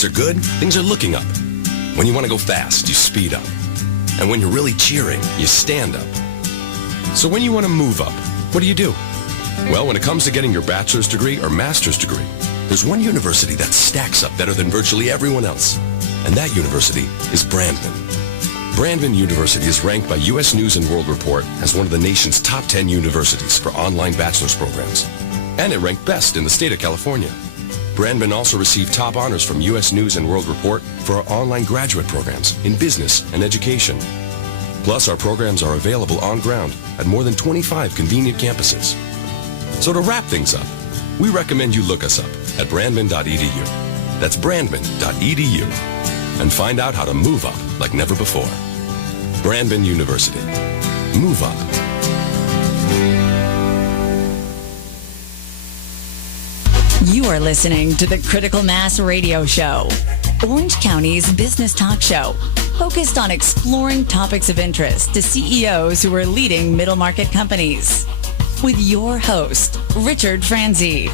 things are good, things are looking up. When you want to go fast, you speed up. And when you're really cheering, you stand up. So when you want to move up, what do? Well, when it comes to getting your bachelor's degree or master's degree, there's one university that stacks up better than virtually everyone else. And that university is Brandman. Brandman University is ranked by U.S. News & World Report as one of the nation's top 10 universities for online bachelor's programs. And it ranked best in the state of California. Brandman also received top honors from U.S. News & World Report for our online graduate programs in business and education. Plus, our programs are available on ground at more than 25 convenient campuses. So to wrap things up, we recommend you look us up at brandman.edu. That's brandman.edu. And find out how to move up like never before. Brandman University. Move up. You are listening to the Critical Mass Radio Show, Orange County's business talk show, focused on exploring topics of interest to CEOs who are leading middle market companies. With your host, Richard Franzi.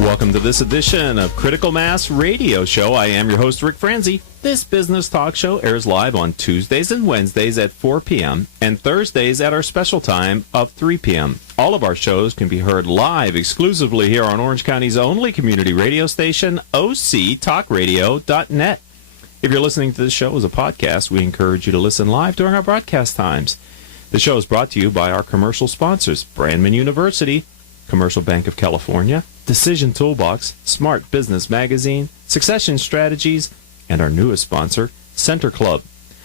Welcome to this edition of Critical Mass Radio Show. I am your host, Rick Franzi. This business talk show airs live on Tuesdays and Wednesdays at 4 p.m. and Thursdays at our special time of 3 p.m. All of our shows can be heard live exclusively here on Orange County's only community radio station, octalkradio.net. If you're listening to this show as a podcast, we encourage you to listen live during our broadcast times. The show is brought to you by our commercial sponsors, Brandman University, Commercial Bank of California, Decision Toolbox, Smart Business Magazine, Succession Strategies, and our newest sponsor, Center Club.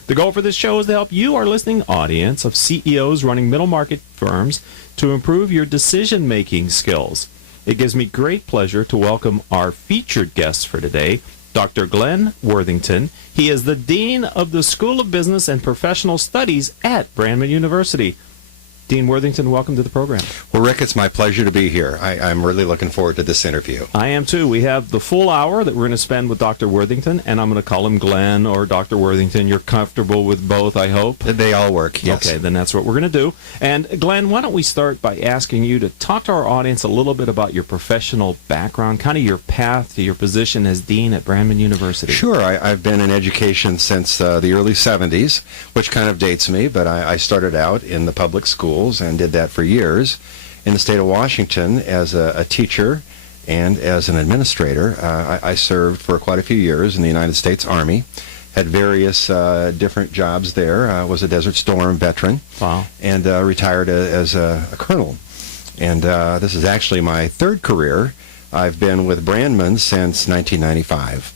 The goal for this show is to help you, our listening audience of CEOs running middle market firms, to improve your decision-making skills. It gives me great pleasure to welcome our featured guest for today, Dr. Glenn Worthington. He is the Dean of the School of Business and Professional Studies at Brandman University. Dean Worthington, welcome to the program. Well, Rick, it's my pleasure to be here. I'm really looking forward to this interview. I am too. We have the full hour that we're going to spend with Dr. Worthington, and I'm going to call him Glenn or Dr. Worthington. You're comfortable with both, I hope? They all work, yes. Okay, then that's what we're going to do. And Glenn, why don't we start by asking you to talk to our audience a little bit about your professional background, kind of your path to your position as Dean at Brandman University. Sure. I've been in education since the early 70s, which kind of dates me, but I started out in the public schools and did that for years in the state of Washington as a teacher and as an administrator. I served for quite a few years in the United States Army, had various different jobs there. I was a Desert Storm veteran. Wow. And retired as a colonel. And this is actually my third career. I've been with Brandman since 1995.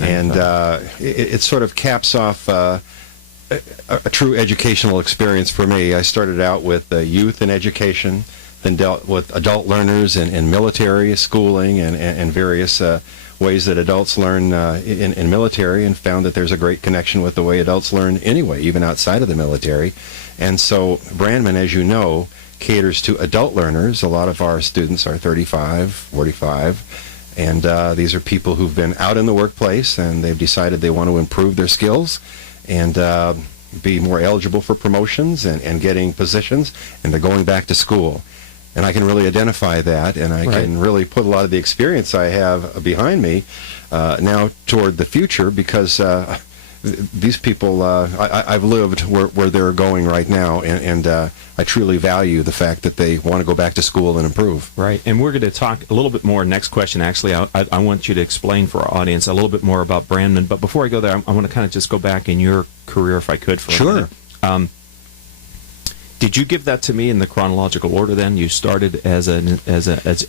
And it sort of caps off a true educational experience for me. I started out with youth and education, then dealt with adult learners in military schooling and various ways that adults learn in military, and found that there's a great connection with the way adults learn anyway, even outside of the military. And so Brandman, as you know, caters to adult learners. A lot of our students are 35, 45, and these are people who've been out in the workplace and they've decided they want to improve their skills and be more eligible for promotions and getting positions, and they're going back to school. And I can really identify that, and I can really put a lot of the experience I have behind me now toward the future, because these people, I've lived where they're going right now, and I truly value the fact that they want to go back to school and improve. Right, and we're going to talk a little bit more next question. Actually, I want you to explain for our audience a little bit more about Brandman, but before I go there, I want to kind of just go back in your career, if I could, for a minute. Did you give that to me in the chronological order then? You started as an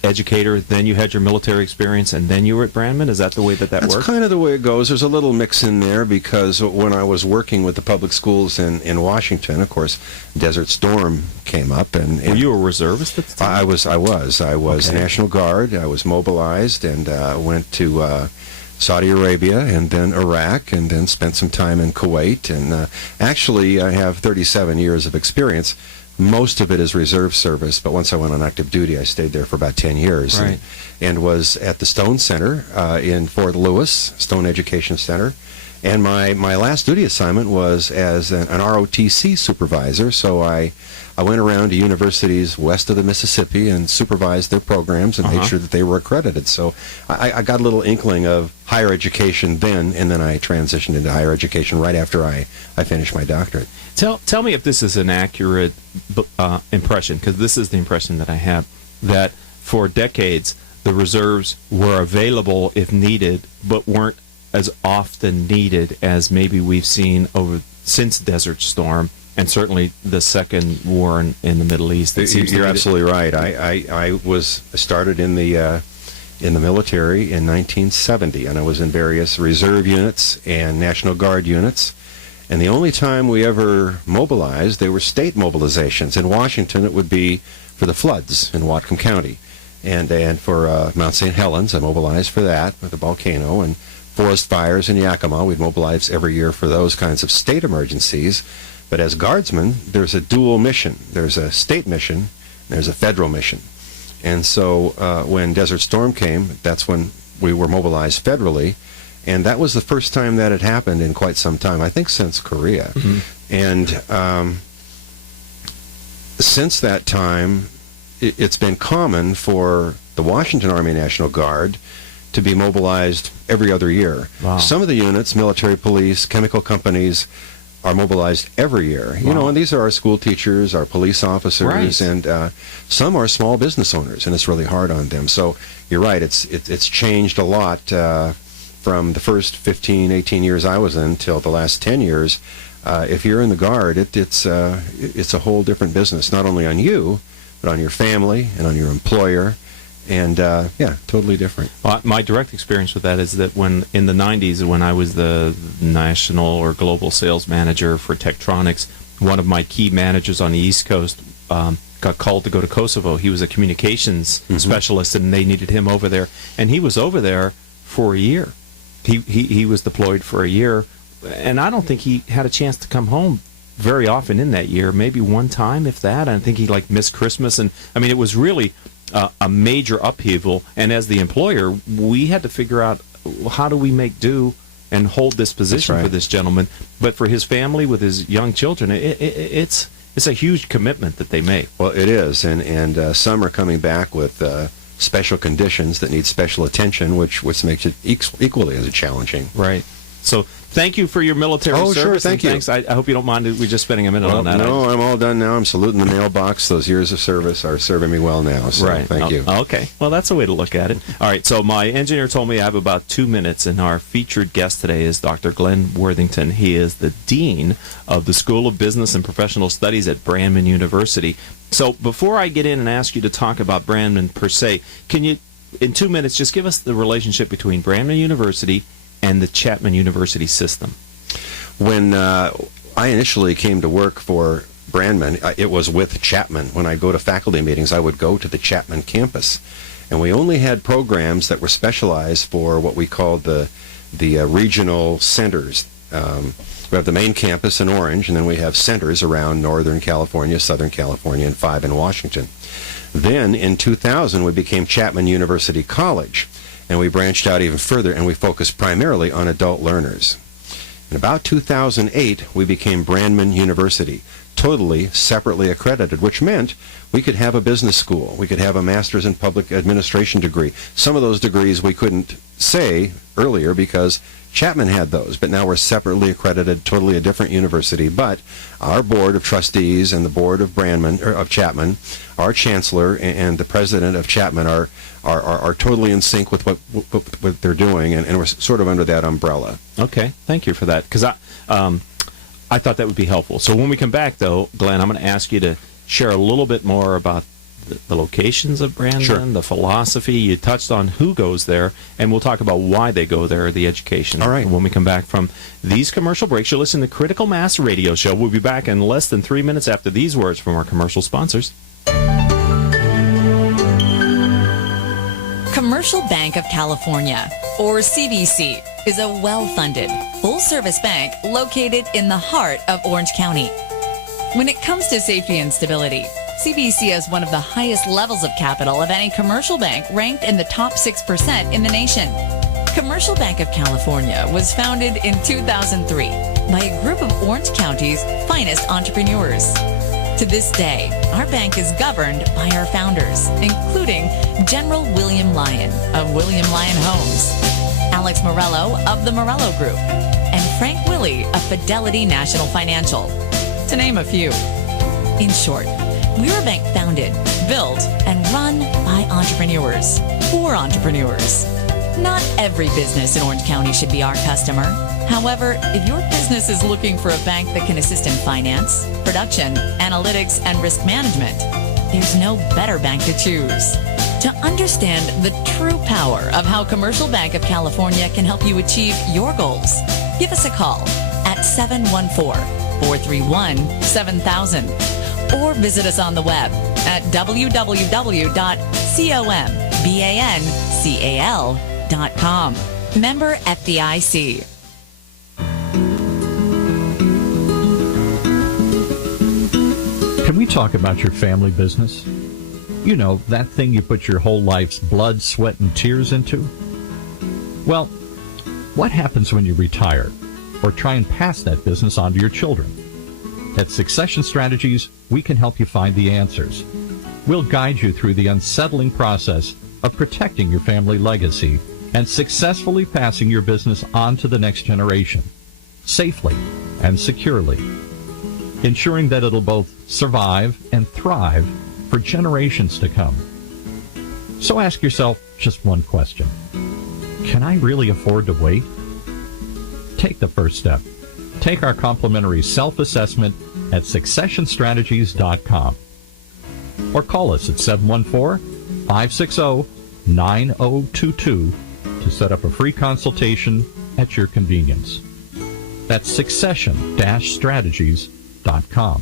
educator, then you had your military experience, and then you were at Brandman? Is that the way that works? That's kind of the way it goes. There's a little mix in there, because when I was working with the public schools in Washington, of course, Desert Storm came up. And were you a reservist at the time? I was okay. National Guard. I was mobilized and went to Saudi Arabia and then Iraq, and then spent some time in Kuwait. And actually, I have 37 years of experience. Most of it is reserve service, but once I went on active duty, I stayed there for about 10 years. Right. And was at the Stone Center in Fort Lewis, Stone Education Center. And my last duty assignment was as an ROTC supervisor, so I I went around to universities west of the Mississippi and supervised their programs and made sure that they were accredited. So I got a little inkling of higher education then, and then I transitioned into higher education right after I finished my doctorate. Tell me if this is an accurate impression, because this is the impression that I have, that for decades the reserves were available if needed, but weren't as often needed as maybe we've seen since Desert Storm, and certainly the second war in the Middle East. You're absolutely right. I started in the military in 1970, and I was in various reserve units and National Guard units. And the only time we ever mobilized, they were state mobilizations. In Washington, it would be for the floods in Whatcom County. And for Mount St. Helens, I mobilized for that, with the volcano, and forest fires in Yakima. We'd mobilize every year for those kinds of state emergencies. But as guardsmen, there's a dual mission. There's a state mission, and there's a federal mission. And so when Desert Storm came, that's when we were mobilized federally. And that was the first time that had happened in quite some time, I think since Korea. And since that time, it's been common for the Washington Army National Guard to be mobilized every other year. Wow. Some of the units, military police, chemical companies, are mobilized every year. Wow. You know, and these are our school teachers, our police officers, right. And some are small business owners, and it's really hard on them. So you're right, it's changed a lot from the first 15, 18 years I was in till the last 10 years. If you're in the Guard, it's a whole different business, not only on you, but on your family and on your employer. And, totally different. Well, my direct experience with that is that when in the 90s, when I was the national or global sales manager for Tektronix, one of my key managers on the East Coast got called to go to Kosovo. He was a communications specialist, and they needed him over there. And he was over there for a year. He was deployed for a year, and I don't think he had a chance to come home very often in that year, maybe one time, if that. I think he missed Christmas. And I mean, it was really a major upheaval, and as the employer, we had to figure out how do we make do and hold this position for this gentleman. But for his family with his young children, it's a huge commitment that they make. Well, it is, and some are coming back with special conditions that need special attention, which makes it equally as challenging. Right. So thank you for your military service. Sure, thank you. Thanks. I hope you don't mind. We're just spending a minute on that. No, I'm all done now. I'm saluting the mailbox. Those years of service are serving me well now. So right. Thank you. Okay. Well, that's a way to look at it. All right. So my engineer told me I have about 2 minutes, and our featured guest today is Dr. Glenn Worthington. He is the Dean of the School of Business and Professional Studies at Brandman University. So before I get in and ask you to talk about Brandman per se, can you, in 2 minutes, just give us the relationship between Brandman University and the Chapman University system? When I initially came to work for Brandman, it was with Chapman. When I go to faculty meetings, I would go to the Chapman campus. And we only had programs that were specialized for what we called the regional centers. We have the main campus in Orange, and then we have centers around Northern California, Southern California, and 5 in Washington. Then, in 2000, we became Chapman University College. And we branched out even further, and we focused primarily on adult learners. In about 2008, we became Brandman University, totally separately accredited, which meant we could have a business school. We could have a master's in public administration degree. Some of those degrees we couldn't say earlier because Chapman had those, but now we're separately accredited, totally a different university. But our board of trustees and the board of Chapman, our chancellor and the president of Chapman are totally in sync with what they're doing, and we're sort of under that umbrella. Okay, thank you for that, because I thought that would be helpful. So when we come back, though, Glenn, I'm going to ask you to share a little bit more about the locations of Brandman, sure. The philosophy. You touched on who goes there, and we'll talk about why they go there, the education. All right. When we come back from these commercial breaks, you're listening to Critical Mass Radio Show. We'll be back in less than 3 minutes after these words from our commercial sponsors. Commercial Bank of California, or CBC, is a well-funded, full-service bank located in the heart of Orange County. When it comes to safety and stability, CBC has one of the highest levels of capital of any commercial bank, ranked in the top 6% in the nation. Commercial Bank of California was founded in 2003 by a group of Orange County's finest entrepreneurs. To this day, our bank is governed by our founders, including General William Lyon of William Lyon Homes, Alex Morello of the Morello Group, and Frank Willie of Fidelity National Financial, to name a few. In short, we're a bank founded, built, and run by entrepreneurs, for entrepreneurs. Not every business in Orange County should be our customer. However, if your business is looking for a bank that can assist in finance, production, analytics, and risk management, there's no better bank to choose. To understand the true power of how Commercial Bank of California can help you achieve your goals, give us a call at 714-431-7000 or visit us on the web at www.combancal.com. Member FDIC. Can we talk about your family business? You know, that thing you put your whole life's blood, sweat, and tears into? Well, what happens when you retire or try and pass that business on to your children? At Succession Strategies, we can help you find the answers. We'll guide you through the unsettling process of protecting your family legacy and successfully passing your business on to the next generation, safely and securely, ensuring that it'll both survive and thrive for generations to come. So ask yourself just one question. Can I really afford to wait? Take the first step. Take our complimentary self-assessment at successionstrategies.com or call us at 714-560-9022 to set up a free consultation at your convenience. That's succession-strategies.com.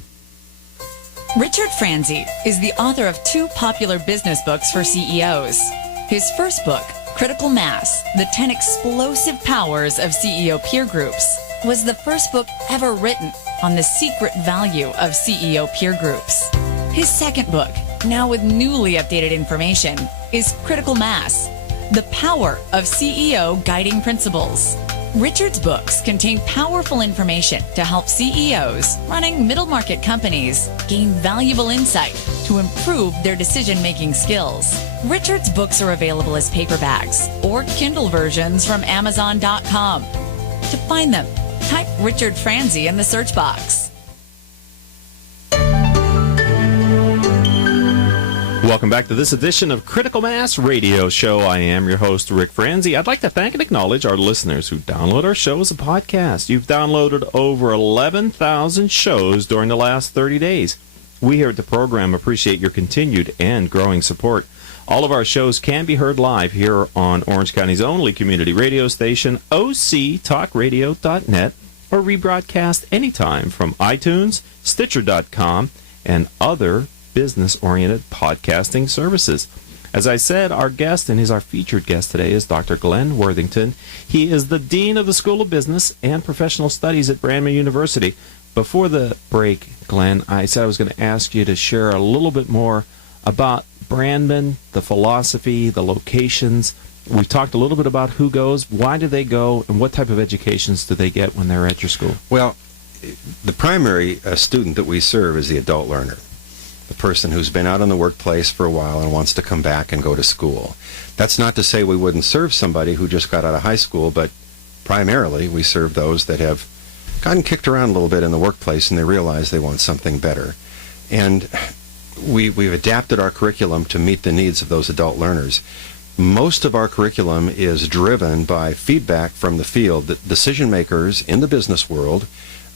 Richard Franzi is the author of 2 popular business books for CEOs. His first book, Critical Mass, The 10 Explosive Powers of CEO Peer Groups, was the first book ever written on the secret value of CEO peer groups. His second book, now with newly updated information, is Critical Mass, The Power of CEO Guiding Principles. Richard's books contain powerful information to help CEOs running middle market companies gain valuable insight to improve their decision-making skills. Richard's books are available as paperbacks or Kindle versions from Amazon.com. To find them, type Richard Franzi in the search box. Welcome back to this edition of Critical Mass Radio Show. I am your host, Rick Franzi. I'd like to thank and acknowledge our listeners who download our show as a podcast. You've downloaded over 11,000 shows during the last 30 days. We here at the program appreciate your continued and growing support. All of our shows can be heard live here on Orange County's only community radio station, octalkradio.net, or rebroadcast anytime from iTunes, Stitcher.com, and other business-oriented podcasting services. As I said, our guest, and he's our featured guest today, is Dr. Glenn Worthington. He is the Dean of the School of Business and Professional Studies at Brandman University. Before the break, Glenn, I said I was going to ask you to share a little bit more about Brandman, the philosophy, the locations. We've talked a little bit about who goes, why do they go, and what type of educations do they get when they're at your school? Well, the primary student that we serve is the adult learner, the person who's been out in the workplace for a while and wants to come back and go to school. That's not to say we wouldn't serve somebody who just got out of high school, but primarily we serve those that have gotten kicked around a little bit in the workplace and they realize they want something better. And we've adapted our curriculum to meet the needs of those adult learners. Most of our curriculum is driven by feedback from the field, that decision makers in the business world,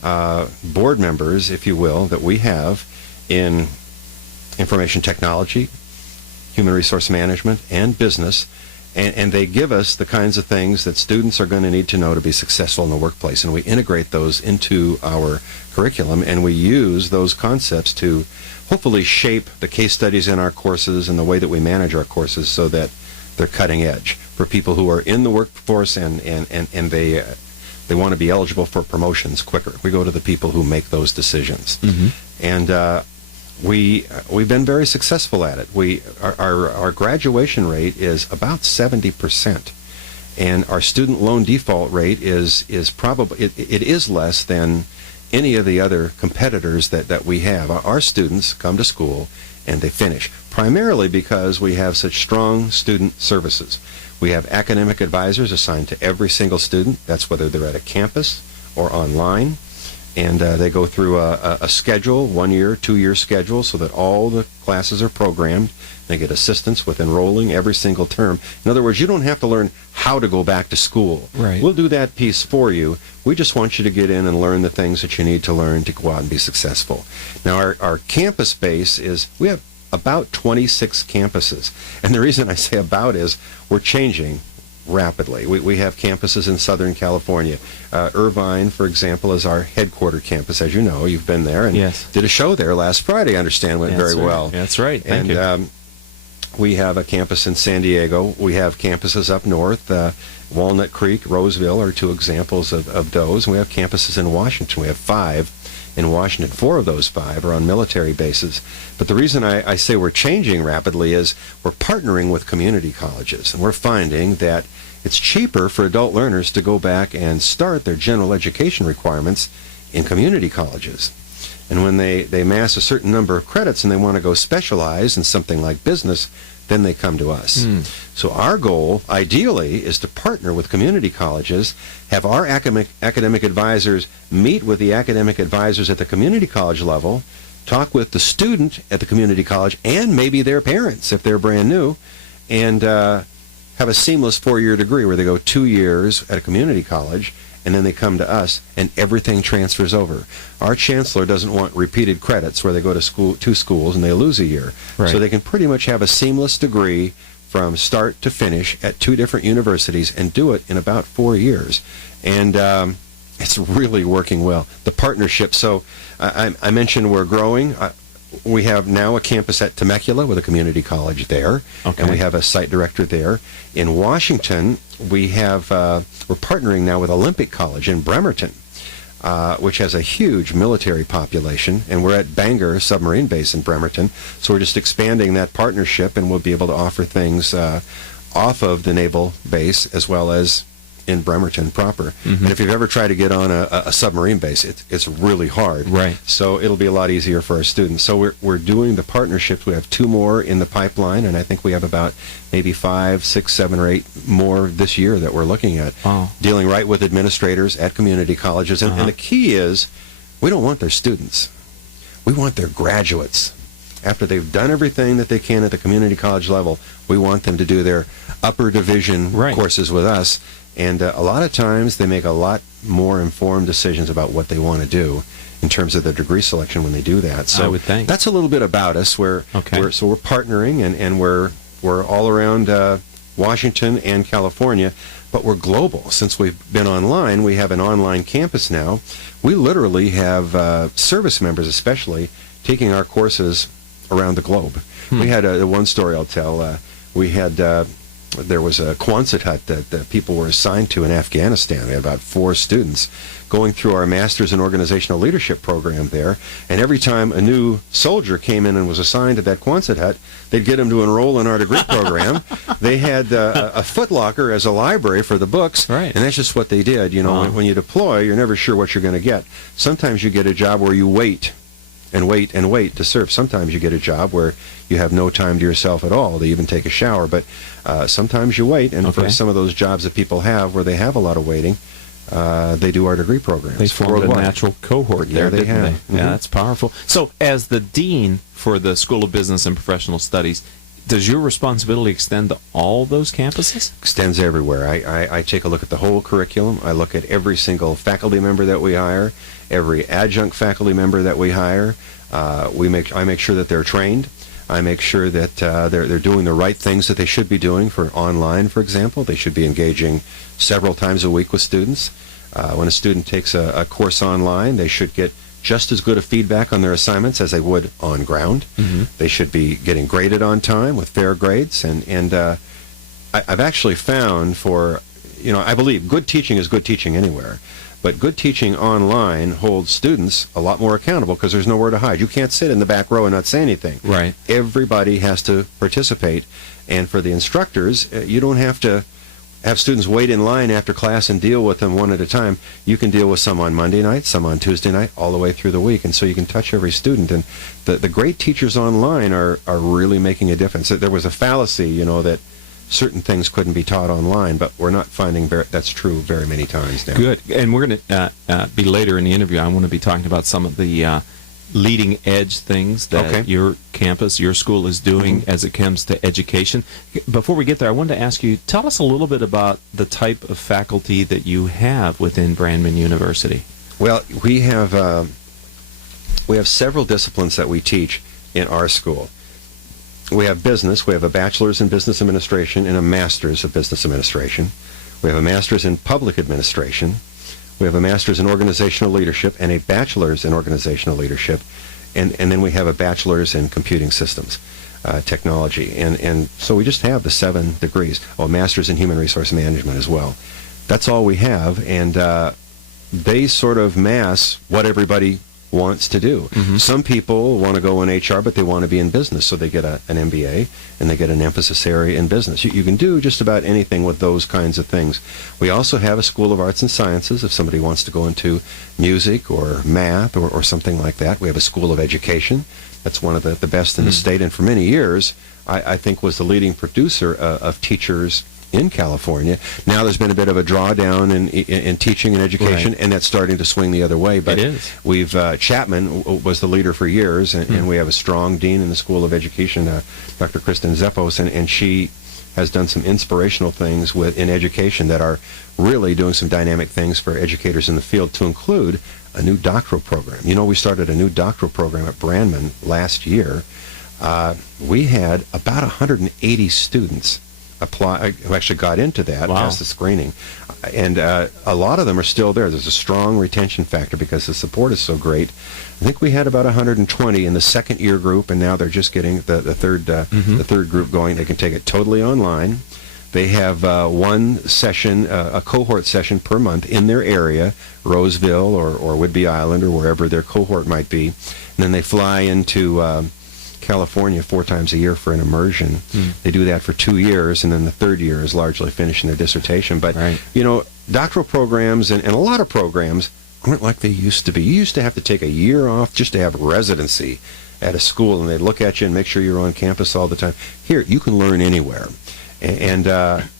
board members, if you will, that we have in information technology, human resource management, and business, and they give us the kinds of things that students are going to need to know to be successful in the workplace, and we integrate those into our curriculum, and we use those concepts to hopefully shape the case studies in our courses and the way that we manage our courses so that they're cutting edge for people who are in the workforce and they want to be eligible for promotions quicker. We go to the people who make those decisions. Mm-hmm. And we've been very successful at it. Our graduation rate is about 70%, and our student loan default rate is probably it is less than any of the other competitors that we have. Our students come to school and they finish, primarily because we have such strong student services. We have academic advisors assigned to every single student. That's whether they're at a campus or online. And they go through a schedule, 1 year, 2 year schedule, so that all the classes are programmed. They get assistance with enrolling every single term. In other words, you don't have to learn how to go back to school. Right. We'll do that piece for you. We just want you to get in and learn the things that you need to learn to go out and be successful. Now, our campus base is, we have about 26 campuses. And the reason I say about is we're changing rapidly. We have campuses in Southern California. Irvine, for example, is our headquarter campus. As you know, you've been there and Yes. did a show there last Friday, I understand, went very right. well. That's right. Thank you. And we have a campus in San Diego. We have campuses up north. Walnut Creek, Roseville are two examples of those. We have campuses in Washington. We have 5 in Washington. 4 of those 5 are on military bases. But the reason I say we're changing rapidly is we're partnering with community colleges, and we're finding that it's cheaper for adult learners to go back and start their general education requirements in community colleges. And when they amass a certain number of credits and they want to go specialize in something like business, then they come to us. So our goal, ideally, is to partner with community colleges, have our academic advisors meet with the academic advisors at the community college level, talk with the student at the community college, and maybe their parents if they're brand new, and have a seamless 4-year degree where they go 2 years at a community college, and then they come to us, and everything transfers over. Our chancellor doesn't want repeated credits where they go to 2 schools and they lose a year. Right. So they can pretty much have a seamless degree from start to finish at 2 different universities and do it in about 4 years. And it's really working well. The partnership, so I mentioned we're growing. We have now a campus at Temecula with a community college there, Okay. and we have a site director there. In Washington, we have we're partnering now with Olympic College in Bremerton, which has a huge military population, and we're at Bangor Submarine Base in Bremerton, so we're just expanding that partnership, and we'll be able to offer things off of the naval base as well as in Bremerton proper. And if you've ever tried to get on a submarine base, it's really hard. Right. So it'll be a lot easier for our students. So we're doing the partnerships. We have 2 more in the pipeline, and I think we have about maybe 5, 6, 7, or 8 more this year that we're looking at. Wow. Dealing right with administrators at community colleges. And the key is, we don't want their students. We want their graduates. After they've done everything that they can at the community college level, we want them to do their upper division Right. courses with us. And a lot of times they make a lot more informed decisions about what they want to do in terms of their degree selection when they do that. So I would think. that's a little bit about us. We're partnering, and we're all around Washington and California, but we're global. Since we've been online, we have an online campus now. We literally have service members especially taking our courses around the globe. We had one story I'll tell. There was a Quonset hut that people were assigned to in Afghanistan. We had about 4 students going through our Masters in Organizational Leadership program there. And every time a new soldier came in and was assigned to that Quonset hut, they'd get him to enroll in our degree program. They had a footlocker as a library for the books, Right. and that's just what they did. You know, Wow. when you deploy, you're never sure what you're going to get. Sometimes you get a job where you wait and wait and wait to serve. Sometimes you get a job where you have no time to yourself at all. They even take a shower. But sometimes you wait, and for Okay. some of those jobs that people have where they have a lot of waiting, they do our degree programs. They formed a worldwide. natural cohort Yeah, there, they didn't have. they? Mhm. Yeah, that's powerful. So, as the dean for the School of Business and Professional Studies, does your responsibility extend to all those campuses? Extends everywhere. I take a look at the whole curriculum. I look at every single faculty member that we hire, every adjunct faculty member that we hire. I make sure that they're trained. I make sure that they're doing the right things that they should be doing for online, for example. They should be engaging several times a week with students. When a student takes a course online, they should get just as good a feedback on their assignments as they would on ground. They should be getting graded on time with fair grades. And I've actually found I believe good teaching is good teaching anywhere. But good teaching online holds students a lot more accountable because there's nowhere to hide. You can't sit in the back row and not say anything. Right. Everybody has to participate. And for the instructors, you don't have to have students wait in line after class and deal with them one at a time. You can deal with some on Monday night, some on Tuesday night, all the way through the week. And so you can touch every student. And the great teachers online are really making a difference. There was a fallacy, that certain things couldn't be taught online, but we're not finding that's true very many times now. Good. And we're going to be later in the interview. I want to be talking about some of the leading edge things that your campus, your school is doing as it comes to education. Before we get there, I wanted to ask you, tell us a little bit about the type of faculty that you have within Brandman University. Well, we have several disciplines that we teach in our school. We have business. We have a bachelor's in business administration and a master's of business administration. We have a master's in public administration. We have a master's in organizational leadership and a bachelor's in organizational leadership. And then we have a bachelor's in computing systems technology. And so we just have the 7 degrees. Oh, a master's in human resource management as well. That's all we have. And they sort of mass what everybody wants to do. Some people want to go in HR, but they want to be in business, so they get an MBA and they get an emphasis area in business. You can do just about anything with those kinds of things. We also have a School of Arts and Sciences if somebody wants to go into music or math or something like that. We have a School of Education. That's one of the best in the state, and for many years I think was the leading producer of teachers in California. Now there's been a bit of a drawdown in teaching and education, and that's starting to swing the other way. But it is. We've Chapman was the leader for years, and we have a strong dean in the School of Education, Dr. Kristen Zeppos, and she has done some inspirational things in education that are really doing some dynamic things for educators in the field, to include a new doctoral program. We started a new doctoral program at Brandman last year. We had about 180 students apply, who actually got into that, passed the screening. And a lot of them are still there. There's a strong retention factor because the support is so great. I think we had about 120 in the second year group, and now they're just getting the third group going. They can take it totally online. They have one session, a cohort session per month in their area, Roseville or Whidbey Island or wherever their cohort might be. And then they fly into California 4 times a year for an immersion. They do that for 2 years, and then the third year is largely finishing their dissertation. But, doctoral programs and a lot of programs aren't like they used to be. You used to have to take a year off just to have residency at a school, and they'd look at you and make sure you're on campus all the time. Here, you can learn anywhere. And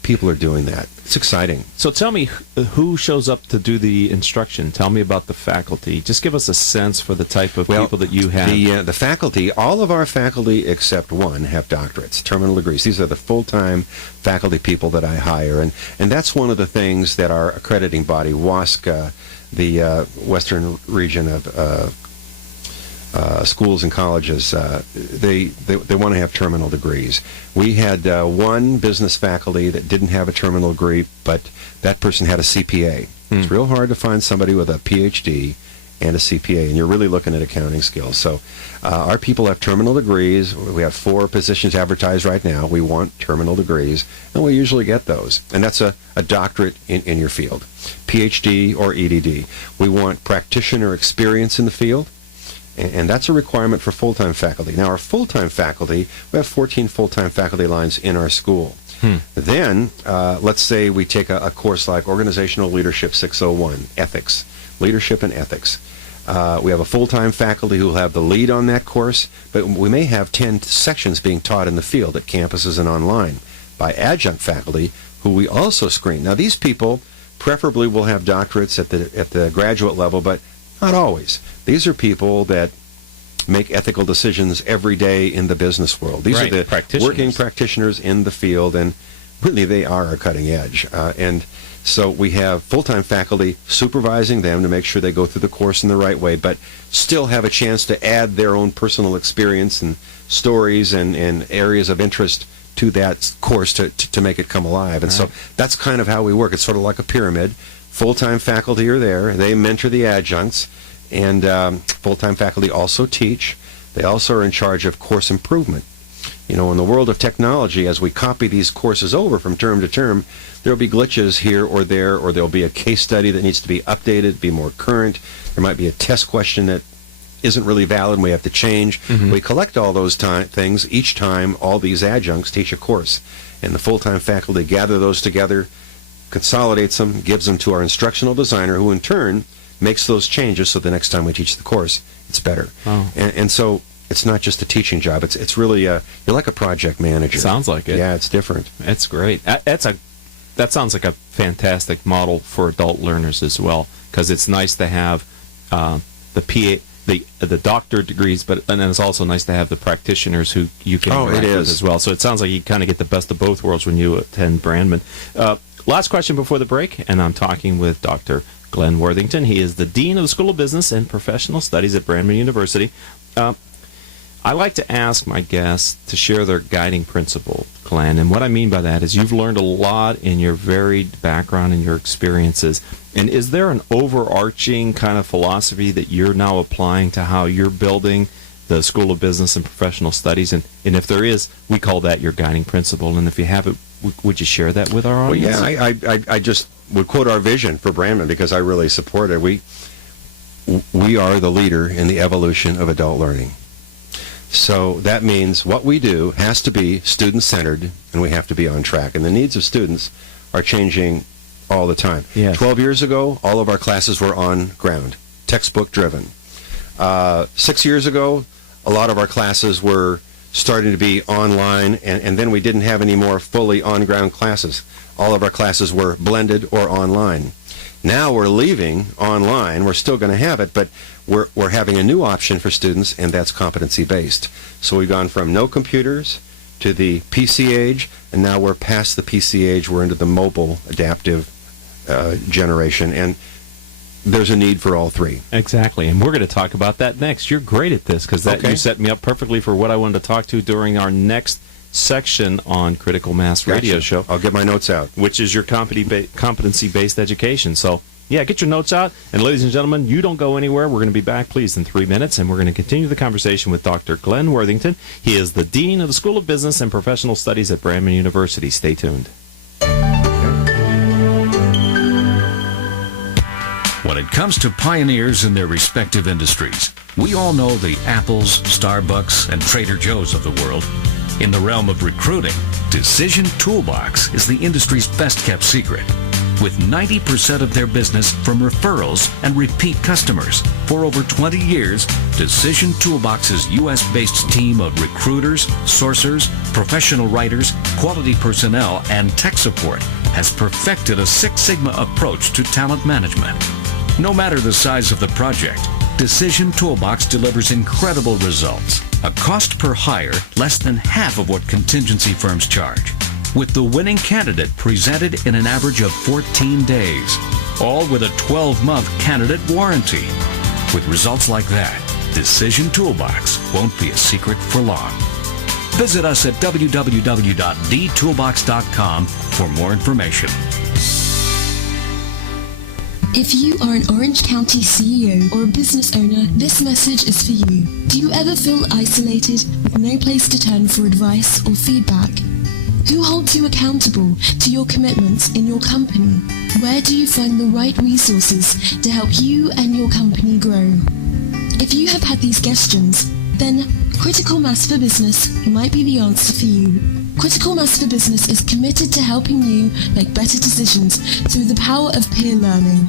people are doing that. It's exciting. So tell me, who shows up to do the instruction? Tell me about the faculty. Just give us a sense for the type of people that you have. The faculty, all of our faculty except one have doctorates, terminal degrees. These are the full-time faculty people that I hire. And that's one of the things that our accrediting body, WASC, the Western Region of schools and colleges, they want to have terminal degrees. We had one business faculty that didn't have a terminal degree, but that person had a CPA. It's real hard to find somebody with a PhD and a CPA, and you're really looking at accounting skills. So our people have terminal degrees. We have 4 positions advertised right now. We want terminal degrees, and we usually get those. And that's a doctorate in your field, PhD or EDD. We want practitioner experience in the field. And that's a requirement for full-time faculty. Now, our full-time faculty, we have 14 full-time faculty lines in our school. Then, let's say we take a course like Organizational Leadership 601, Ethics, Leadership and Ethics. We have a full-time faculty who will have the lead on that course, but we may have 10 sections being taught in the field at campuses and online by adjunct faculty who we also screen. Now, these people preferably will have doctorates at the graduate level, but not always. These are people that make ethical decisions every day in the business world. These are the working practitioners in the field, and really they are a cutting edge. And so we have full-time faculty supervising them to make sure they go through the course in the right way, but still have a chance to add their own personal experience and stories and areas of interest to that course to make it come alive. And so that's kind of how we work. It's sort of like a pyramid. Full-time faculty are there. They mentor the adjuncts, and full-time faculty also teach. They also are in charge of course improvement. In the world of technology, as we copy these courses over from term to term, there will be glitches here or there, or there will be a case study that needs to be updated, be more current. There might be a test question that isn't really valid and we have to change. We collect all those things each time all these adjuncts teach a course. And the full-time faculty gather those together, consolidates them, gives them to our instructional designer, who in turn makes those changes so the next time we teach the course, it's better. Oh. And so it's not just a teaching job. It's really you're like a project manager. Sounds like it. Yeah, it's different. That's great. That sounds like a fantastic model for adult learners as well, because it's nice to have the PA, the doctor degrees, and then it's also nice to have the practitioners who you can interact with as well. So it sounds like you kind of get the best of both worlds when you attend Brandman. Last question before the break, and I'm talking with Dr. Glenn Worthington. He is the Dean of the School of Business and Professional Studies at Brandman University. I like to ask my guests to share their guiding principle, Glenn. And what I mean by that is you've learned a lot in your varied background and your experiences. And is there an overarching kind of philosophy that you're now applying to how you're building the School of Business and Professional Studies? And if there is, we call that your guiding principle. And if you have it, would you share that with our audience? Well, yeah, I just would quote our vision for Brandman because I really support it. We are the leader in the evolution of adult learning. So that means what we do has to be student-centered, and we have to be on track. And the needs of students are changing all the time. Yes. 12 years ago, all of our classes were on ground, textbook-driven. 6 years ago, a lot of our classes were starting to be online, and then we didn't have any more fully on-ground classes. All of our classes were blended or online. Now we're leaving online. We're still going to have it, but we're having a new option for students, and that's competency-based. So we've gone from no computers to the PC age, and now we're past the PC age. We're into the mobile adaptive generation, and there's a need for all three. Exactly, and we're going to talk about that next. You're great at this because you set me up perfectly for what I wanted to talk to during our next section on Critical Mass Radio Show. I'll get my notes out. Which is your competency-based education. So, yeah, get your notes out. And ladies and gentlemen, you don't go anywhere. We're going to be back, please, in 3 minutes, and we're going to continue the conversation with Dr. Glenn Worthington. He is the Dean of the School of Business and Professional Studies at Brandman University. Stay tuned. When it comes to pioneers in their respective industries, we all know the Apples, Starbucks, and Trader Joe's of the world. In the realm of recruiting, Decision Toolbox is the industry's best-kept secret, with 90% of their business from referrals and repeat customers. For over 20 years, Decision Toolbox's U.S.-based team of recruiters, sourcers, professional writers, quality personnel, and tech support has perfected a Six Sigma approach to talent management. No matter the size of the project, Decision Toolbox delivers incredible results. A cost per hire less than half of what contingency firms charge, with the winning candidate presented in an average of 14 days, all with a 12-month candidate warranty. With results like that, Decision Toolbox won't be a secret for long. Visit us at www.dtoolbox.com for more information. If you are an Orange County CEO or a business owner, this message is for you. Do you ever feel isolated with no place to turn for advice or feedback? Who holds you accountable to your commitments in your company? Where do you find the right resources to help you and your company grow? If you have had these questions, then Critical Mass for Business might be the answer for you. Critical Mass for Business is committed to helping you make better decisions through the power of peer learning.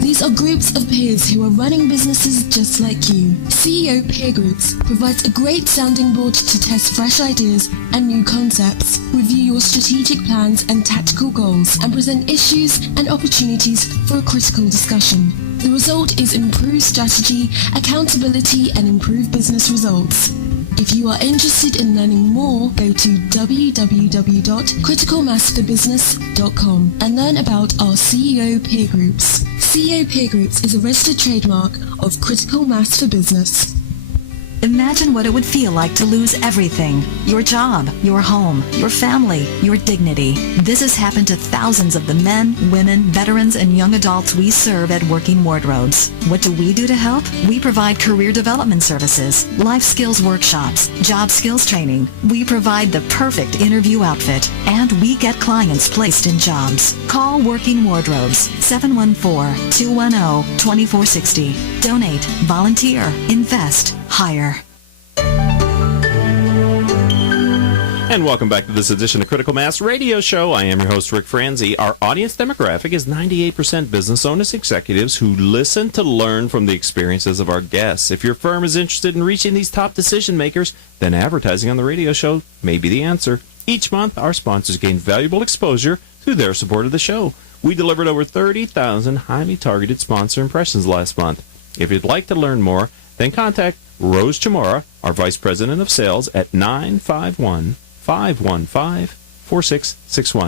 These are groups of peers who are running businesses just like you. CEO Peer Groups provides a great sounding board to test fresh ideas and new concepts, review your strategic plans and tactical goals, and present issues and opportunities for a critical discussion. The result is improved strategy, accountability, and improved business results. If you are interested in learning more, go to www.criticalmassforbusiness.com and learn about our CEO Peer Groups. CEO Peer Groups is a registered trademark of Critical Mass for Business. Imagine what it would feel like to lose everything. Your job, your home, your family, your dignity. This has happened to thousands of the men, women, veterans, and young adults we serve at Working Wardrobes. What do we do to help? We provide career development services, life skills workshops, job skills training. We provide the perfect interview outfit, and we get clients placed in jobs. Call Working Wardrobes, 714-210-2460. Donate, volunteer, invest, hire. And welcome back to this edition of Critical Mass Radio Show. I am your host, Rick Franzi. Our audience demographic is 98% business owners, executives who listen to learn from the experiences of our guests. If your firm is interested in reaching these top decision makers, then advertising on the radio show may be the answer. Each month, our sponsors gain valuable exposure through their support of the show. We delivered over 30,000 highly targeted sponsor impressions last month. If you'd like to learn more, then contact Rose Chamora, our Vice President of Sales, at 951-515-4661.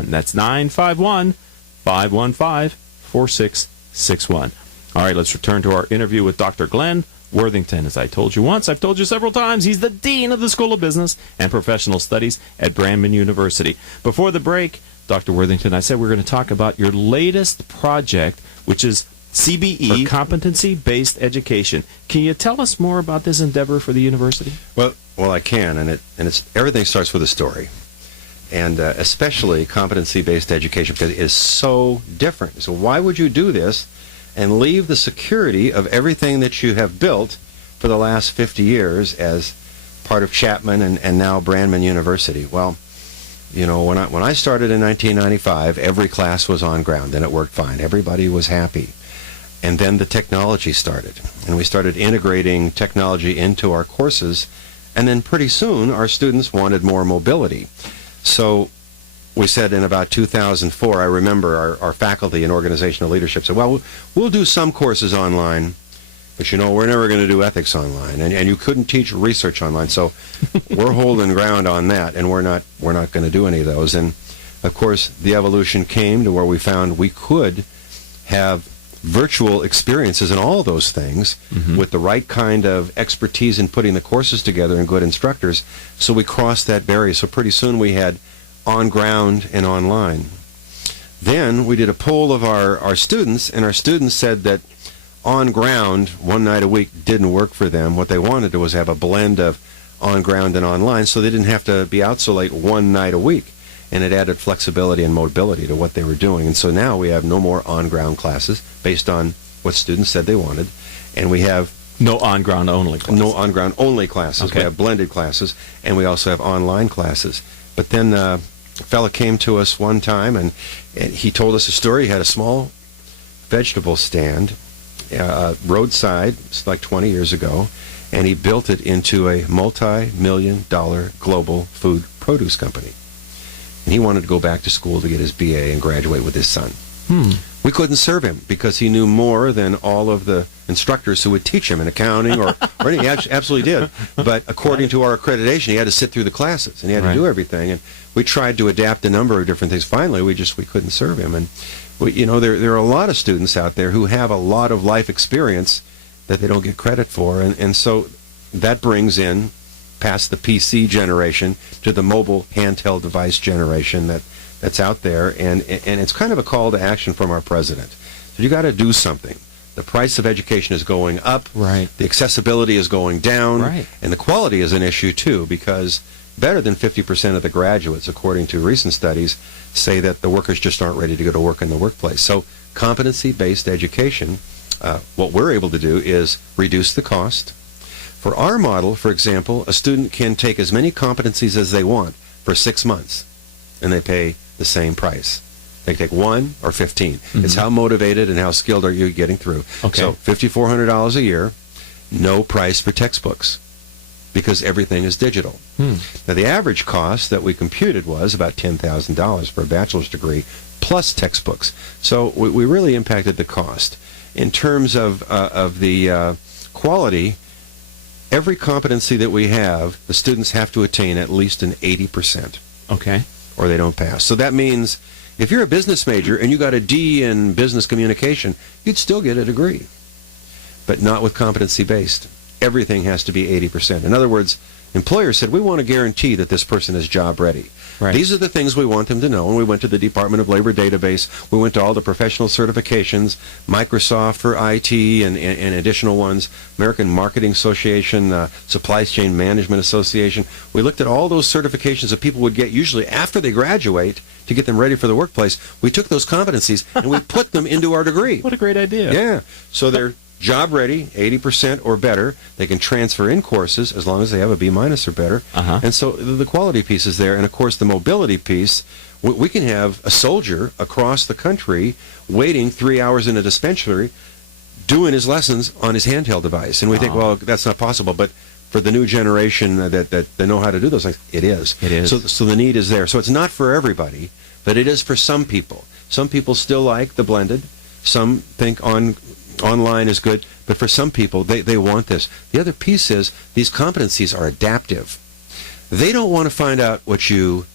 That's 951-515-4661. All right, let's return to our interview with Dr. Glenn Worthington. As I told you once, I've told you several times, he's the Dean of the School of Business and Professional Studies at Brandman University. Before the break, Dr. Worthington, I said we're going to talk about your latest project, which is CBE, or competency-based education. Can you tell us more about this endeavor for the university? Well, I can, and it's everything starts with a story, and especially competency-based education, because it is so different. So why would you do this and leave the security of everything that you have built for the last 50 years as part of Chapman and now Brandman University? Well, you know, when I started in 1995, every class was on ground, and it worked fine. Everybody was happy. And then the technology started, and we started integrating technology into our courses, and then pretty soon our students wanted more mobility. So we said in about 2004, I remember our faculty and organizational leadership said, well, we'll do some courses online, but you know, we're never going to do ethics online, and you couldn't teach research online, so we're holding ground on that, and we're not going to do any of those. And of course, the evolution came to where we found we could have virtual experiences and all those things with the right kind of expertise in putting the courses together and good instructors. So we crossed that barrier. So pretty soon we had on ground and online. Then we did a poll of our students, and our students said that on ground, one night a week, didn't work for them. What they wanted was have a blend of on ground and online, so they didn't have to be out so late one night a week. And it added flexibility and mobility to what they were doing. And so now we have no more on-ground classes based on what students said they wanted. And we have no on-ground only classes. No on-ground only classes. Okay. We have blended classes, and we also have online classes. But then a fella came to us one time, and he told us a story. He had a small vegetable stand roadside, it's like 20 years ago, and he built it into a multi-million-dollar global food produce company. And he wanted to go back to school to get his BA and graduate with his son. We couldn't serve him because he knew more than all of the instructors who would teach him in accounting or anything. He absolutely did. But according to our accreditation, he had to sit through the classes, and he had to do everything. And we tried to adapt a number of different things. Finally, we couldn't serve him. And there are a lot of students out there who have a lot of life experience that they don't get credit for. And so that brings in past the PC generation to the mobile handheld device generation that's out there, and it's kind of a call to action from our president. So you got to do something. The price of education is going up, right? The accessibility is going down, right? And the quality is an issue too, because better than 50% of the graduates, according to recent studies, say that the workers just aren't ready to go to work in the workplace. So competency-based education, what we're able to do is reduce the cost. For our model, for example, a student can take as many competencies as they want for 6 months, and they pay the same price. They can take 1 or 15. It's how motivated and how skilled are you getting through. Okay. So $5,400 a year, no price for textbooks, because everything is digital. Now, the average cost that we computed was about $10,000 for a bachelor's degree, plus textbooks. So we really impacted the cost. In terms of the quality, every competency that we have, the students have to attain at least an 80%. Okay. Or they don't pass. So that means if you're a business major and you got a D in business communication, you'd still get a degree. But not with competency-based. Everything has to be 80%. In other words, employers said, we want to guarantee that this person is job ready. Right. These are the things we want them to know. And we went to the Department of Labor database. We went to all the professional certifications, Microsoft for IT and additional ones, American Marketing Association, Supply Chain Management Association. We looked at all those certifications that people would get usually after they graduate to get them ready for the workplace. We took those competencies and we put them into our degree. What a great idea. Yeah. So they're job ready, 80% or better. They can transfer in courses as long as they have a B- or better. And so the quality piece is there. And, of course, the mobility piece, we can have a soldier across the country waiting 3 hours in a dispensary doing his lessons on his handheld device. And we think, well, that's not possible. But for the new generation that know how to do those things, it is. It is. So the need is there. So it's not for everybody, but it is for some people. Some people still like the blended. Some think online is good. But for some people, they want this. The other piece is these competencies are adaptive. They don't want to find out what you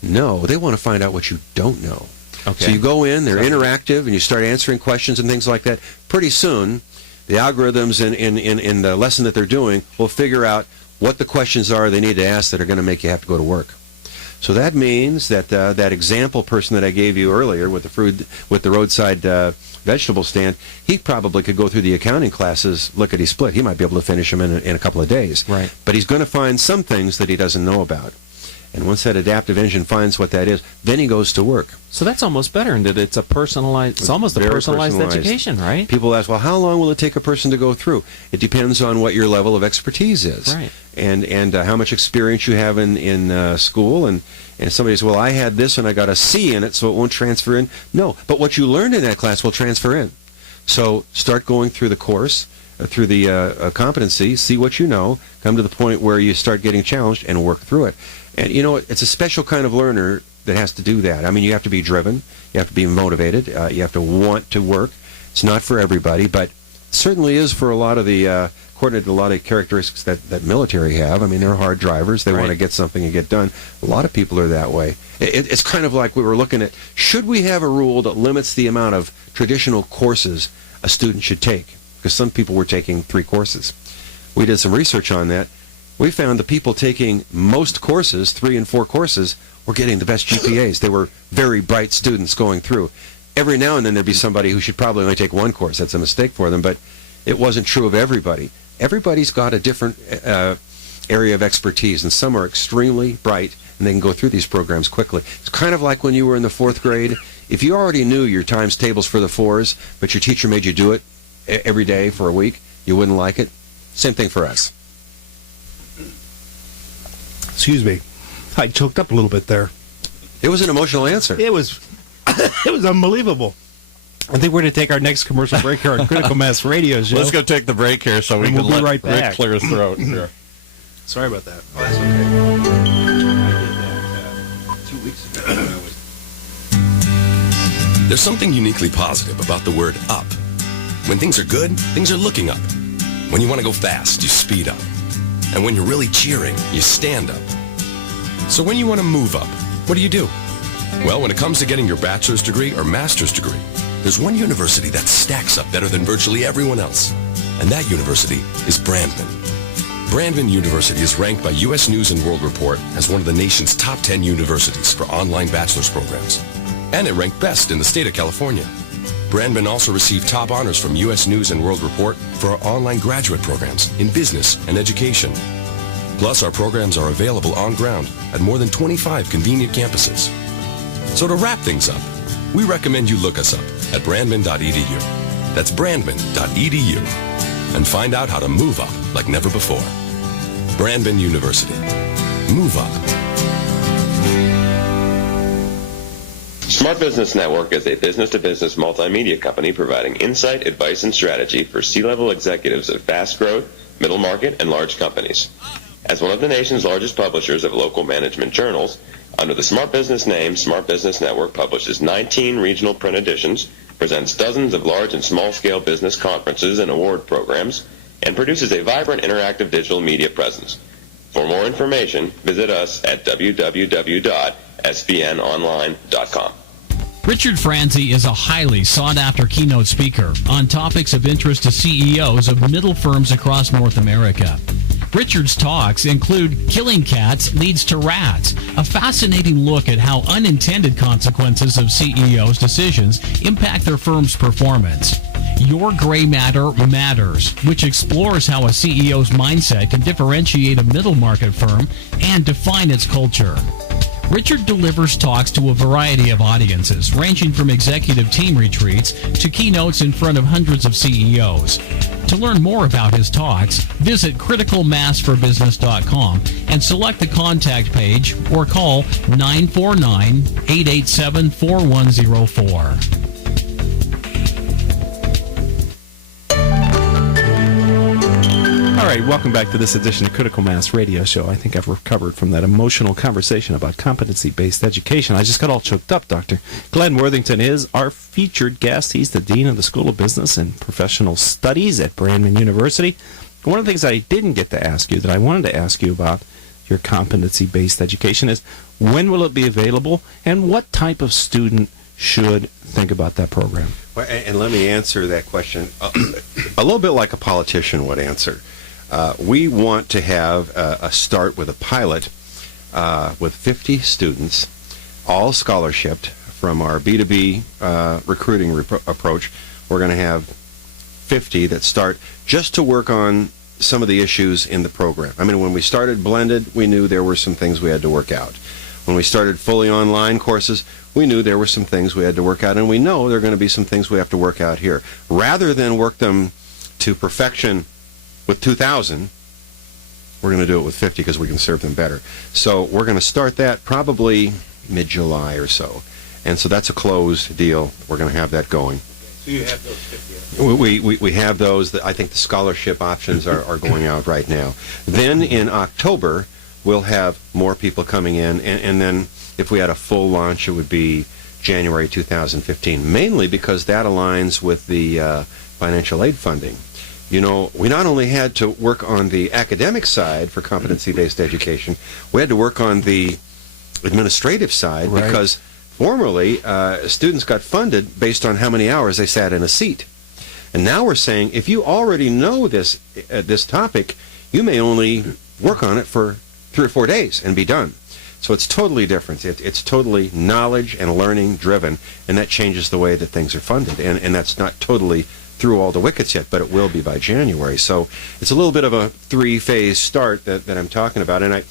know. They want to find out what you don't know. Okay. So you go in, they're interactive, and you start answering questions and things like that. Pretty soon, the algorithms in the lesson that they're doing will figure out what the questions are they need to ask that are going to make you have to go to work. So that means that that example person that I gave you earlier with the roadside vegetable stand, he probably could go through the accounting classes lickety-split. He might be able to finish them in a couple of days. Right. But he's going to find some things that he doesn't know about. And once that adaptive engine finds what that is, then he goes to work. So that's almost better in that it's a personalized. It's almost a Very personalized education, right? People ask, well, how long will it take a person to go through? It depends on what your level of expertise is, Right. and how much experience you have in school. And somebody says, well, I had this and I got a C in it, so it won't transfer in. No, but what you learned in that class will transfer in. So start going through the course, through the competency, see what you know, come to the point where you start getting challenged and work through it. And you know, it's a special kind of learner that has to do that. I mean, you have to be driven, you have to be motivated, you have to want to work. It's not for everybody, but it certainly is for a lot of the, according to a lot of characteristics that military have. I mean, they're hard drivers. They want to get something and get done. A lot of people are that way. It's kind of like we were looking at, should we have a rule that limits the amount of traditional courses a student should take? Because some people were taking 3 courses. We did some research on that. We found the people taking most courses, 3 and 4 courses, were getting the best GPAs. They were very bright students going through. Every now and then there'd be somebody who should probably only take 1 course. That's a mistake for them, but it wasn't true of everybody. Everybody's got a different area of expertise, and some are extremely bright, and they can go through these programs quickly. It's kind of like when you were in the 4th grade. If you already knew your times tables for the 4s, but your teacher made you do it every day for a week, you wouldn't like it. Same thing for us. Excuse me. I choked up a little bit there. It was an emotional answer. It was it was unbelievable. I think we're going to take our next commercial break here on Critical Mass Radio Show. Let's go take the break here so we And can we'll be let right Rick back. clear his throat. Sure. Sorry about that. Oh, that's okay. I did that 2 weeks ago. There's something uniquely positive about the word up. When things are good, things are looking up. When you want to go fast, you speed up. And when you're really cheering, you stand up. So when you want to move up, what do? Well, when it comes to getting your bachelor's degree or master's degree, there's one university that stacks up better than virtually everyone else. And that university is Brandman. Brandman University is ranked by U.S. News & World Report as one of the nation's top 10 universities for online bachelor's programs. And it ranked best in the state of California. Brandman also received top honors from U.S. News & World Report for our online graduate programs in business and education. Plus, our programs are available on ground at more than 25 convenient campuses. So to wrap things up, we recommend you look us up at brandman.edu. That's brandman.edu. And find out how to move up like never before. Brandman University. Move up. Smart Business Network is a business-to-business multimedia company providing insight, advice, and strategy for C-level executives of fast-growth, middle-market, and large companies. As one of the nation's largest publishers of local management journals, under the Smart Business name, Smart Business Network publishes 19 regional print editions, presents dozens of large and small-scale business conferences and award programs, and produces a vibrant interactive digital media presence. For more information, visit us at www.sbnonline.com. Richard Franzi is a highly sought-after keynote speaker on topics of interest to CEOs of middle firms across North America. Richard's talks include Killing Cats Leads to Rats, a fascinating look at how unintended consequences of CEOs' decisions impact their firm's performance. Your Gray Matter Matters, which explores how a CEO's mindset can differentiate a middle market firm and define its culture. Richard delivers talks to a variety of audiences, ranging from executive team retreats to keynotes in front of hundreds of CEOs. To learn more about his talks, visit criticalmassforbusiness.com and select the contact page or call 949-887-4104. All right, welcome back to this edition of Critical Mass Radio Show. I think I've recovered from that emotional conversation about competency-based education. I just got all choked up, Doctor. Glenn Worthington is our featured guest. He's the Dean of the School of Business and Professional Studies at Brandman University. One of the things I didn't get to ask you that I wanted to ask you about your competency-based education is when will it be available and what type of student should think about that program? Well, and let me answer that question a little bit like a politician would answer. We want to have a start with a pilot with 50 students, all scholarshiped from our B2B recruiting approach. We're going to have 50 that start just to work on some of the issues in the program. I mean, when we started blended, we knew there were some things we had to work out. When we started fully online courses, we knew there were some things we had to work out, and we know there are going to be some things we have to work out here. Rather than work them to perfection with 2,000, we're going to do it with 50 because we can serve them better. So we're going to start that probably mid-July or so. And so that's a closed deal. We're going to have that going. So you have those 50? We have those. I think the scholarship options are going out right now. Then in October, we'll have more people coming in. And then if we had a full launch, it would be January 2015, mainly because that aligns with the financial aid funding. You know, we not only had to work on the academic side for competency-based education, we had to work on the administrative side because formerly students got funded based on how many hours they sat in a seat. And now we're saying if you already know this topic, you may only work on it for 3 or 4 days and be done. So it's totally different. It's totally knowledge and learning driven, and that changes the way that things are funded. And that's not totally through all the wickets yet, but it will be by January. So it's a little bit of a 3-phase start that I'm talking about. And I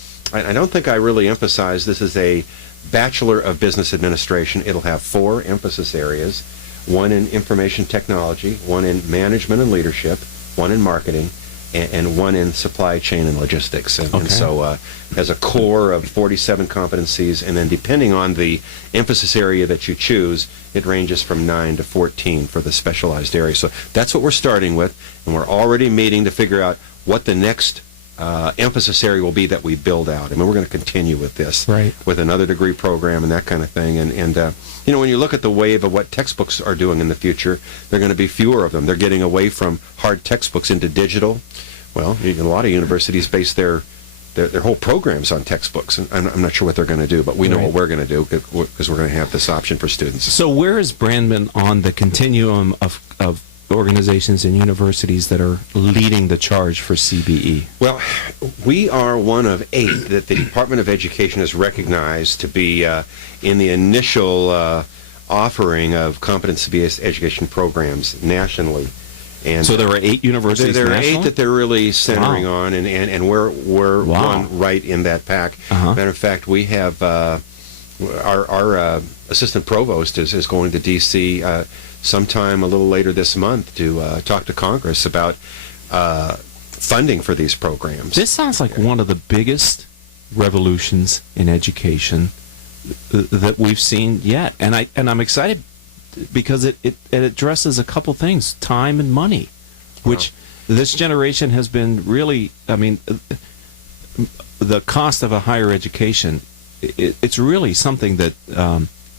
don't think I really emphasize this is a Bachelor of Business Administration. It'll have 4 emphasis areas, 1 in information technology, 1 in management and leadership, 1 in marketing, and 1 in supply chain and logistics. And so as a core of 47 competencies, and then depending on the emphasis area that you choose, it ranges from 9 to 14 for the specialized area. So that's what we're starting with, and we're already meeting to figure out what the next emphasis area will be that we build out. I mean, we're going to continue with this, with another degree program and that kind of thing. And you know, when you look at the wave of what textbooks are doing in the future, there are going to be fewer of them. They're getting away from hard textbooks into digital. Well, a lot of universities base their whole programs on textbooks, and I'm not sure what they're going to do, but we know what we're going to do because we're going to have this option for students. So where is Brandman on the continuum of organizations and universities that are leading the charge for CBE? Well, we are one of 8 that the Department of Education has recognized to be in the initial offering of competency-based education programs nationally. And so there are 8 universities There are nationally? 8 that they're really centering on, and we're one right in that pack. Matter of fact, we have our assistant provost is going to D.C. Sometime a little later this month to talk to Congress about funding for these programs. This sounds like one of the biggest revolutions in education that we've seen yet, and I'm excited because it addresses a couple things: time and money, which this generation has been really. I mean, the cost of a higher education, it's really something that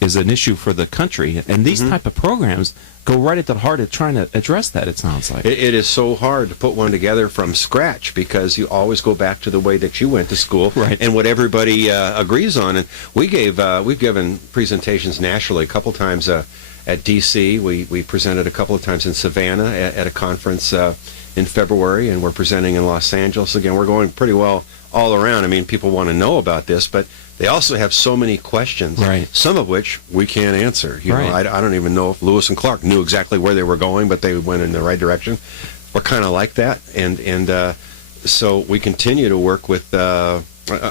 is an issue for the country, and these type of programs go right at the heart of trying to address that, it sounds like. It is so hard to put one together from scratch because you always go back to the way that you went to school and what everybody agrees on. And we've given presentations nationally a couple times at D.C. We presented a couple of times in Savannah at a conference in February, and we're presenting in Los Angeles. Again, we're going pretty well all around. I mean, people want to know about this, but they also have so many questions, some of which we can't answer. You know, I don't even know if Lewis and Clark knew exactly where they were going, but they went in the right direction. We're kind of like that, and so we continue to work with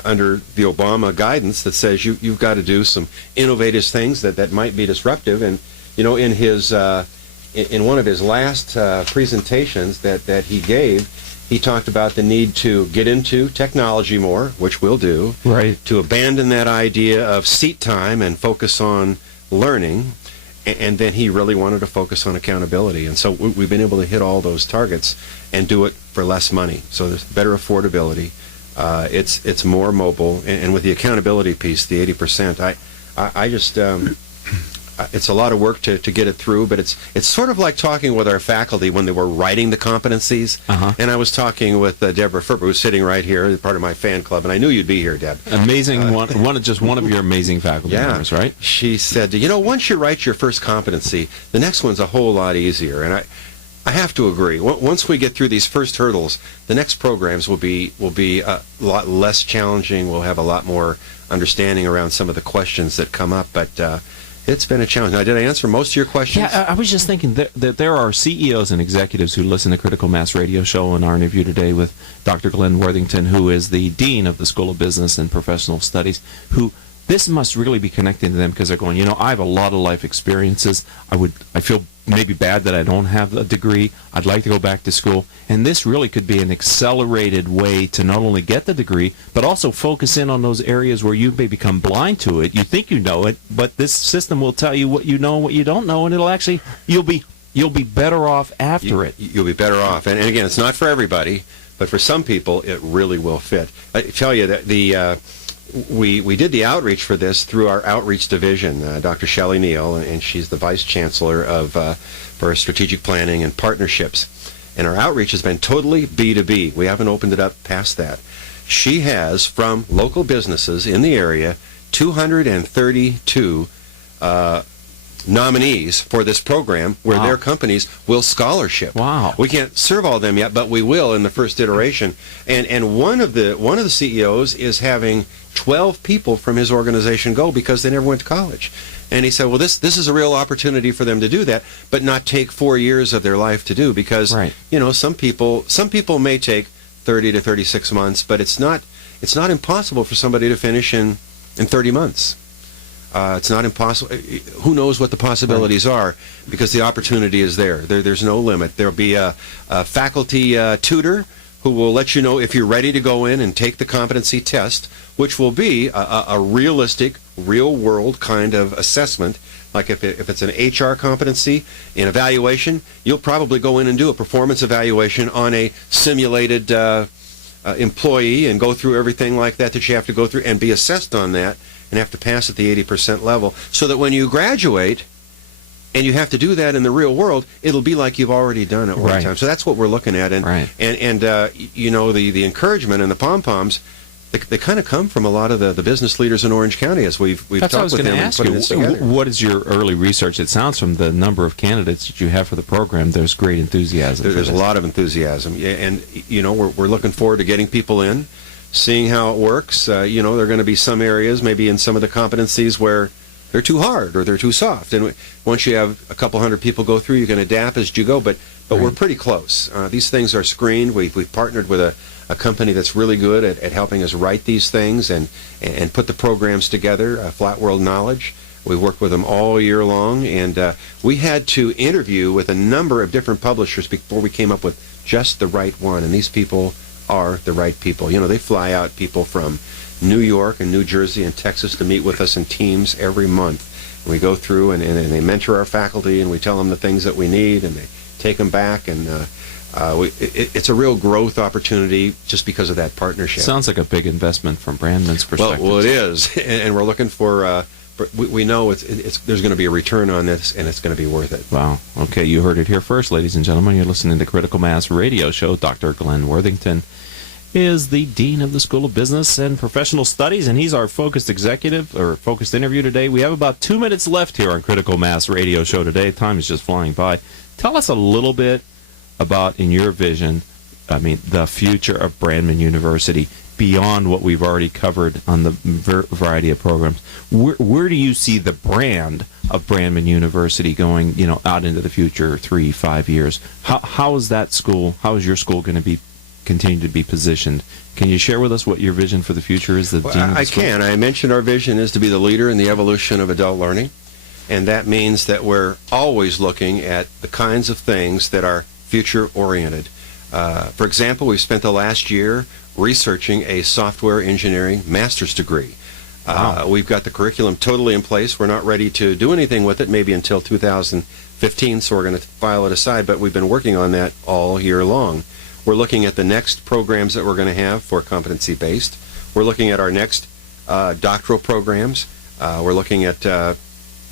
under the Obama guidance that says you've got to do some innovative things that might be disruptive. And in his in one of his last presentations that he gave, he talked about the need to get into technology more, which we'll do. Right. To abandon that idea of seat time and focus on learning. And then he really wanted to focus on accountability. And so we've been able to hit all those targets and do it for less money. So there's better affordability. It's more mobile. And with the accountability piece, the 80%, I just... it's a lot of work to get it through, but it's sort of like talking with our faculty when they were writing the competencies. And I was talking with Deborah Ferber, who's sitting right here, part of my fan club, and I knew you'd be here, Deb. Amazing, one of your amazing faculty members, right? She said, once you write your first competency, the next one's a whole lot easier. And I have to agree. Once we get through these first hurdles, the next programs will be a lot less challenging. We'll have a lot more understanding around some of the questions that come up, but it's been a challenge. Now, did I answer most of your questions? Yeah, I was just thinking that there are CEOs and executives who listen to Critical Mass Radio Show, and our interview today with Dr. Glenn Worthington, who is the Dean of the School of Business and Professional Studies, who this must really be connecting to them because they're going, I have a lot of life experiences. I feel maybe bad that I don't have a degree. I'd like to go back to school. And this really could be an accelerated way to not only get the degree, but also focus in on those areas where you may become blind to it. You think you know it, but this system will tell you what you know and what you don't know, and it'll actually, you'll be better off after it. You'll be better off. And again, it's not for everybody, but for some people, it really will fit. I tell you that we did the outreach for this through our outreach division, Dr. Shelley Neal, and she's the vice chancellor for strategic planning and partnerships. And our outreach has been totally B2B. We haven't opened it up past that. She has, from local businesses in the area, 232 nominees for this program where their companies will scholarship. Wow. We can't serve all of them yet, but we will in the first iteration. And one of the CEOs is having 12 people from his organization go because they never went to college. And he said, well, this is a real opportunity for them to do that, but not take 4 years of their life to do because, some people may take 30 to 36 months, but it's not impossible for somebody to finish in 30 months. It's not impossible. Who knows what the possibilities are because the opportunity is there. There's no limit. There'll be a faculty tutor who will let you know if you're ready to go in and take the competency test, which will be a realistic, real-world kind of assessment. Like if it's an HR competency, an evaluation, you'll probably go in and do a performance evaluation on a simulated employee and go through everything like that you have to go through and be assessed on that and have to pass at the 80% level so that when you graduate and you have to do that in the real world, it'll be like you've already done it one time. So that's what we're looking at. And the encouragement and the pom-poms, they kind of come from a lot of the business leaders in Orange County as we've talked with them and putting this together. What is your early research? It sounds from the number of candidates that you have for the program, there's great enthusiasm. There's a lot of enthusiasm. And, we're looking forward to getting people in, seeing how it works. There are going to be some areas, maybe in some of the competencies where they're too hard or they're too soft. And once you have a couple hundred people go through, you can adapt as you go. But we're pretty close. These things are screened. We've partnered with a company that's really good at helping us write these things and put the programs together, Flat World Knowledge. We worked with them all year long, and we had to interview with a number of different publishers before we came up with just the right one. And these people are the right people. They fly out people from New York and New Jersey and Texas to meet with us in teams every month. And we go through and they mentor our faculty, and we tell them the things that we need, and they take them back. And it's a real growth opportunity just because of that partnership. Sounds like a big investment from Brandman's perspective. Well, it is, and we're looking for. We know there's going to be a return on this, and it's going to be worth it. Wow. Okay, you heard it here first, ladies and gentlemen. You're listening to Critical Mass Radio Show. Dr. Glenn Worthington is the Dean of the School of Business and Professional Studies, and he's our focused interview today. We have about 2 minutes left here on Critical Mass Radio Show today. Time is just flying by. Tell us a little bit about, in your vision, the future of Brandman University beyond what we've already covered on the variety of programs. Where do you see the brand of Brandman University going, out into the future, 3-5 years? How is your school going to be continue to be positioned. Can you share with us what your vision for the future is? I can. I mentioned our vision is to be the leader in the evolution of adult learning, and that means that we're always looking at the kinds of things that are future-oriented. For example, we've spent the last year researching a software engineering master's degree. Wow. We've got the curriculum totally in place. We're not ready to do anything with it, maybe until 2015, so we're going to file it aside, but we've been working on that all year long. We're looking at the next programs that we're going to have for competency-based. We're looking at our next doctoral programs. We're looking at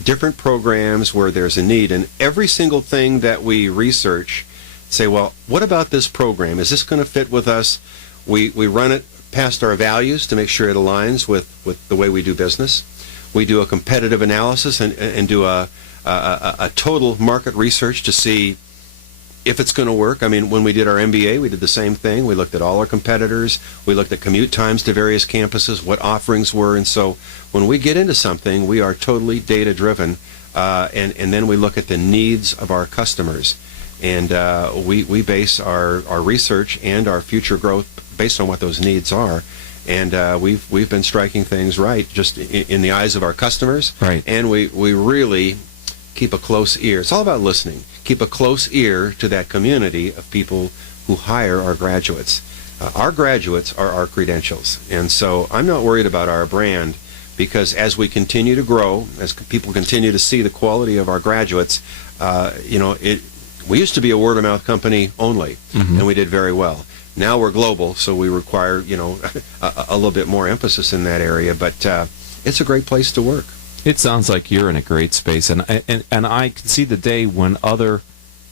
different programs where there's a need. And every single thing that we research, say, well, what about this program? Is this going to fit with us? We run it past our values to make sure it aligns with the way we do business. We do a competitive analysis and do a total market research to see if it's going to work. I mean, when we did our MBA, we did the same thing. We looked at all our competitors. We looked at commute times to various campuses, what offerings were. And so when we get into something, we are totally data-driven, and then we look at the needs of our customers. And we base our research and our future growth based on what those needs are. And we've been striking things right just in the eyes of our customers. Right. And we really keep a close ear. It's all about listening. Keep a close ear to that community of people who hire our graduates. Our graduates are our credentials. And so I'm not worried about our brand, because as we continue to grow, as people continue to see the quality of our graduates, we used to be a word-of-mouth company only, and we did very well. Now we're global, so we require, a little bit more emphasis in that area. But it's a great place to work. It sounds like you're in a great space, and I can see the day when other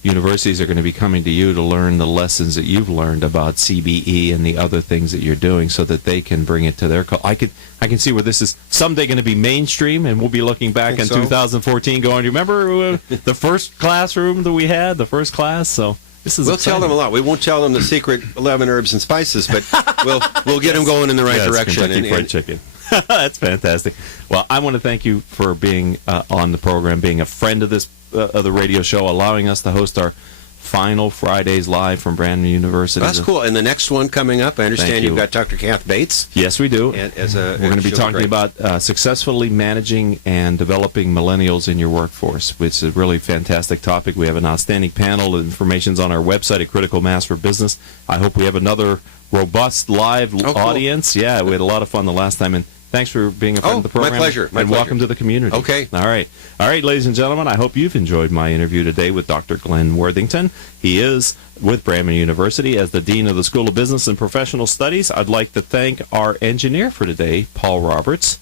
universities are going to be coming to you to learn the lessons that you've learned about CBE and the other things that you're doing, so that they can bring it to their. I can see where this is someday going to be mainstream, and we'll be looking back in 2014, going, "Do you remember the first classroom that we had, the first class?" So. We'll exciting. Tell them a lot. We won't tell them the secret 11 herbs and spices, but we'll get them going in the right direction. Kentucky Fried Chicken. That's fantastic. Well, I want to thank you for being on the program, being a friend of this of the radio show, allowing us to host our final Fridays live from Brandman University. That's cool. And the next one coming up, I understand you've got Dr. Kath Bates. Yes, we do. We're going to be talking about successfully managing and developing millennials in your workforce. It's a really fantastic topic. We have an outstanding panel. The information's on our website at Critical Mass for Business. I hope we have another robust live audience. Cool. Yeah, we had a lot of fun the last time. And thanks for being a friend of the program. My pleasure. And welcome to the community. Okay. All right, ladies and gentlemen, I hope you've enjoyed my interview today with Dr. Glenn Worthington. He is with Brandman University as the Dean of the School of Business and Professional Studies. I'd like to thank our engineer for today, Paul Roberts,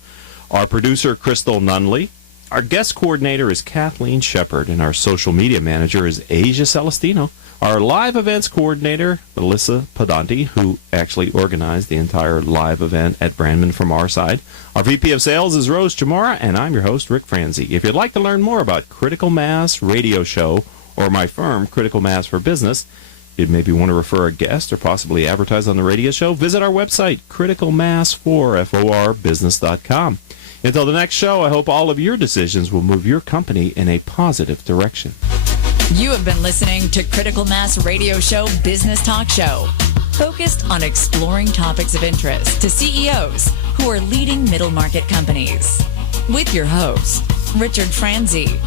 our producer, Crystal Nunley. Our guest coordinator is Kathleen Shepard, and our social media manager is Asia Celestino. Our live events coordinator, Melissa Padanti, who actually organized the entire live event at Brandman from our side. Our VP of Sales is Rose Chamora, and I'm your host, Rick Franzi. If you'd like to learn more about Critical Mass Radio Show or my firm, Critical Mass for Business, you'd maybe want to refer a guest or possibly advertise on the radio show, visit our website, criticalmass4business.com. Until the next show, I hope all of your decisions will move your company in a positive direction. You have been listening to Critical Mass Radio Show Business Talk Show, focused on exploring topics of interest to CEOs who are leading middle market companies. With your host, Richard Franzi.